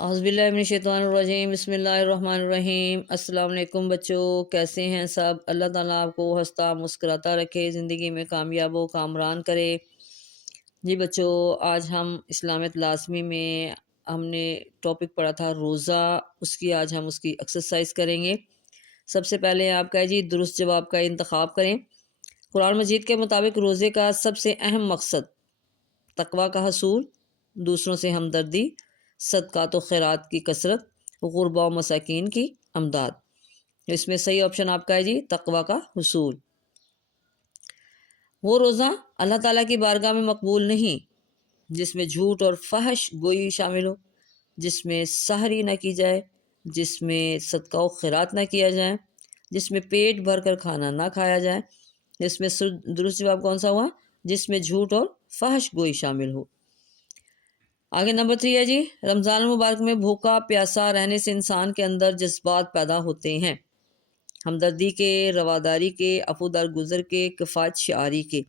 اعوذ باللہ من الشیطان الرجیم بسم اللہ الرحمن الرحیم۔ السلام علیکم بچوں، کیسے ہیں سب؟ اللہ تعالیٰ آپ کو ہنستا مسکراتا رکھے، زندگی میں کامیاب و کامران کرے۔ جی بچوں، آج ہم اسلامت لازمی میں ہم نے ٹاپک پڑھا تھا روزہ، آج ہم اس کی ایکسرسائز کریں گے۔ سب سے پہلے آپ کا جی درست جواب کا انتخاب کریں۔ قرآن مجید کے مطابق روزے کا سب سے اہم مقصد تقوی کا حصول، دوسروں سے ہمدردی، صدقات و خیرات کی کثرت، غربا و مساکین کی امداد۔ اس میں صحیح آپشن آپ کا ہے جی تقوی کا حصول۔ وہ روزہ اللہ تعالیٰ کی بارگاہ میں مقبول نہیں جس میں جھوٹ اور فحش گوئی شامل ہو، جس میں سحری نہ کی جائے، جس میں صدقہ و خیرات نہ کیا جائے، جس میں پیٹ بھر کر کھانا نہ کھایا جائے۔ اس میں درست جواب کون سا ہوا؟ جس میں جھوٹ اور فحش گوئی شامل ہو۔ آگے نمبر 3 ہے جی رمضان المبارک میں بھوکا پیاسا رہنے سے انسان کے اندر جذبات پیدا ہوتے ہیں، ہمدردی کے، رواداری کے، عفو درگزر کے، کفایت شعاری کے۔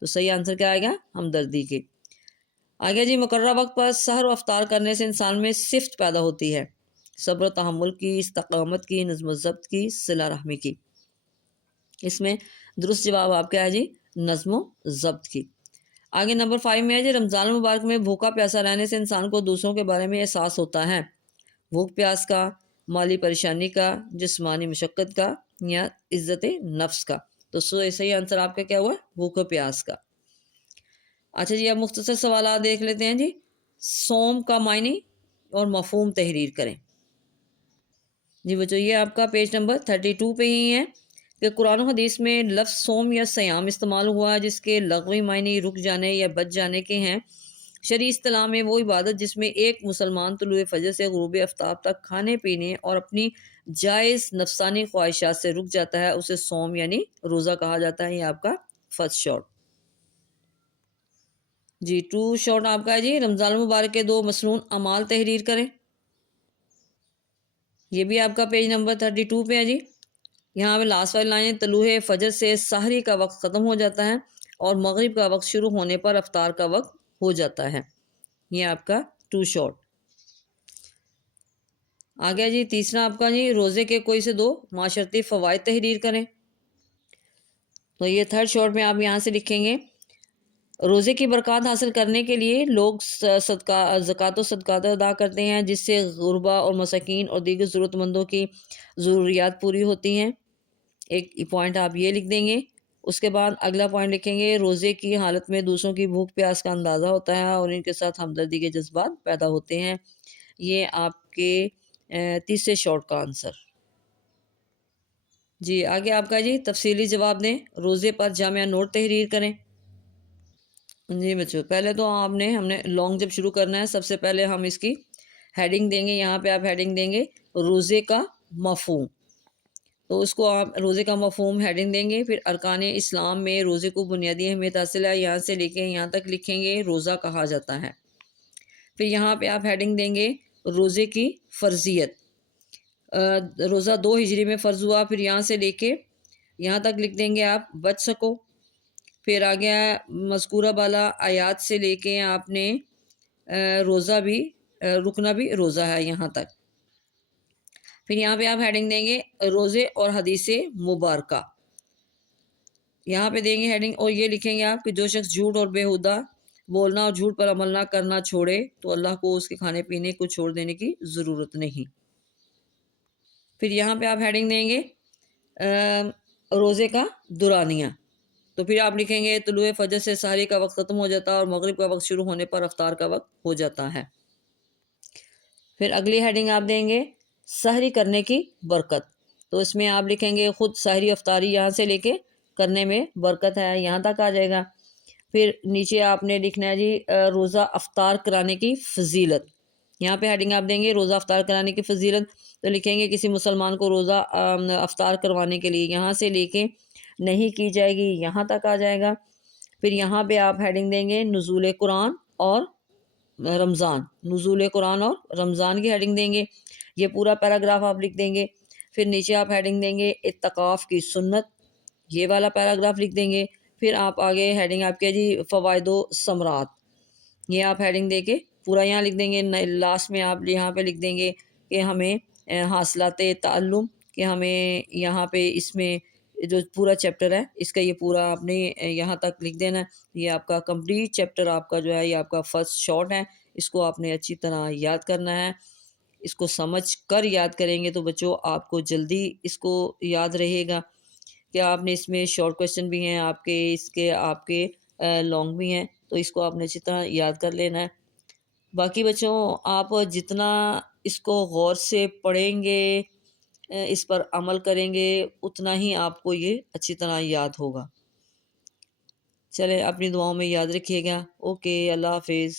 تو صحیح آنسر کیا آئے گا؟ ہمدردی کے۔ آگے جی مقررہ وقت پر سحر و افطار کرنے سے انسان میں صفت پیدا ہوتی ہے، صبر و تحمل کی، استقامت کی، نظم و ضبط کی، صلہ رحمی کی۔ اس میں درست جواب آپ کا ہے جی نظم و ضبط کی۔ آگے نمبر 5 میں ہے جی رمضان المبارک میں بھوکا پیاسا رہنے سے انسان کو دوسروں کے بارے میں احساس ہوتا ہے، بھوک پیاس کا، مالی پریشانی کا، جسمانی مشقت کا، یا عزت نفس کا۔ تو صحیح آنسر آپ کا کیا ہوا؟ بھوک و پیاس کا۔ اچھا جی اب مختصر سوالات دیکھ لیتے ہیں جی۔ صوم کا معنی اور مفہوم تحریر کریں۔ جی بچوں یہ آپ کا پیج نمبر 32 پہ ہی ہے کہ قرآن و حدیث میں لفظ صوم یا صیام استعمال ہوا جس کے لغوی معنی رک جانے یا بچ جانے کے ہیں۔ شرعی اصطلاح میں وہ عبادت جس میں ایک مسلمان طلوع فجر سے غروب آفتاب تک کھانے پینے اور اپنی جائز نفسانی خواہشات سے رک جاتا ہے اسے صوم یعنی روزہ کہا جاتا ہے۔ یہ آپ کا فرسٹ شارٹ۔ جی 2 شارٹ آپ کا ہے جی رمضان المبارک کے 2 مسنون اعمال تحریر کریں۔ یہ بھی آپ کا پیج نمبر 32 پہ ہے جی۔ یہاں پہ لاسٹ والی لائن طلوع فجر سے سحری کا وقت ختم ہو جاتا ہے اور مغرب کا وقت شروع ہونے پر افطار کا وقت ہو جاتا ہے۔ یہ آپ کا 2 شارٹ۔ آگے جی تیسرا آپ کا جی روزے کے کوئی سے 2 معاشرتی فوائد تحریر کریں۔ تو یہ 3rd شارٹ میں آپ یہاں سے لکھیں گے روزے کی برکات حاصل کرنے کے لیے لوگ زکوٰۃ و صدقات ادا کرتے ہیں جس سے غربا اور مساکین اور دیگر ضرورت مندوں کی ضروریات پوری ہوتی ہیں۔ ایک پوائنٹ آپ یہ لکھ دیں گے۔ اس کے بعد اگلا پوائنٹ لکھیں گے روزے کی حالت میں دوسروں کی بھوک پیاس کا اندازہ ہوتا ہے اور ان کے ساتھ ہمدردی کے جذبات پیدا ہوتے ہیں۔ یہ آپ کے تیسرے شارٹ کا آنسر۔ جی آگے آپ کا جی تفصیلی جواب دیں، روزے پر جامع نوٹ تحریر کریں۔ جی بچوں پہلے تو ہم نے لانگ جب شروع کرنا ہے سب سے پہلے ہم اس کی ہیڈنگ دیں گے۔ یہاں پہ آپ ہیڈنگ دیں گے روزے کا مفہوم، تو اس کو آپ روزے کا مفہوم ہیڈنگ دیں گے۔ پھر ارکان اسلام میں روزے کو بنیادی اہمیت حاصل ہے، یہاں سے لے کے یہاں تک لکھیں گے روزہ کہا جاتا ہے۔ پھر یہاں پہ آپ ہیڈنگ دیں گے روزے کی فرضیت، روزہ 2 ہجری میں فرض ہوا، پھر یہاں سے لے کے یہاں تک لکھ دیں گے آپ بچ سکو۔ پھر آگے مذکورہ بالا آیات سے لے کے آپ نے روزہ بھی رکنا بھی روزہ ہے یہاں تک۔ پھر یہاں پہ آپ ہیڈنگ دیں گے روزے اور حدیث مبارکہ، یہاں پہ دیں گے ہیڈنگ اور یہ لکھیں گے آپ کہ جو شخص جھوٹ اور بیہودہ بولنا اور جھوٹ پر عمل نہ کرنا چھوڑے تو اللہ کو اس کے کھانے پینے کو چھوڑ دینے کی ضرورت نہیں۔ پھر یہاں پہ آپ ہیڈنگ دیں گے روزے کا دورانیہ، تو پھر آپ لکھیں گے طلوع فجر سے سحری کا وقت ختم ہو جاتا ہے اور مغرب کا وقت شروع ہونے پر افطار کا وقت ہو جاتا ہے۔ پھر اگلی ہیڈنگ آپ دیں گے سحری کرنے کی برکت، تو اس میں آپ لکھیں گے خود سحری افطاری یہاں سے لے کے کرنے میں برکت ہے، یہاں تک آ جائے گا۔ پھر نیچے آپ نے لکھنا ہے جی روزہ افطار کرانے کی فضیلت، یہاں پہ ہیڈنگ آپ دیں گے روزہ افطار کرانے کی فضیلت، تو لکھیں گے کسی مسلمان کو روزہ افطار کروانے کے لیے یہاں سے لے کے نہیں کی جائے گی، یہاں تک آ جائے گا۔ پھر یہاں پہ آپ ہیڈنگ دیں گے نزول قرآن اور رمضان، نزول قرآن اور رمضان کی ہیڈنگ دیں گے، یہ پورا پیراگراف آپ لکھ دیں گے۔ پھر نیچے آپ ہیڈنگ دیں گے اعتکاف کی سنت، یہ والا پیراگراف لکھ دیں گے۔ پھر آپ آگے ہیڈنگ آپ کے جی فوائد و ثمرات، یہ آپ ہیڈنگ دے کے پورا یہاں لکھ دیں گے، لاسٹ میں آپ یہاں پہ لکھ دیں گے کہ ہمیں حاصلات تعلم، کہ ہمیں یہاں پہ اس میں جو پورا چیپٹر ہے اس کا یہ پورا آپ نے یہاں تک لکھ دینا ہے۔ یہ آپ کا کمپلیٹ چیپٹر آپ کا جو ہے یہ آپ کا فرسٹ شارٹ ہے، اس کو آپ نے اچھی طرح یاد کرنا ہے۔ اس کو سمجھ کر یاد کریں گے تو بچوں آپ کو جلدی اس کو یاد رہے گا، کہ آپ نے اس میں شارٹ کویشچن بھی ہیں آپ کے، اس کے آپ کے لانگ بھی ہیں، تو اس کو آپ نے اچھی طرح یاد کر لینا ہے۔ باقی بچوں آپ جتنا اس کو غور سے پڑھیں گے، اس پر عمل کریں گے، اتنا ہی آپ کو یہ اچھی طرح یاد ہوگا۔ چلیں اپنی دعاؤں میں یاد رکھیے گا۔ اوکے، اللہ حافظ۔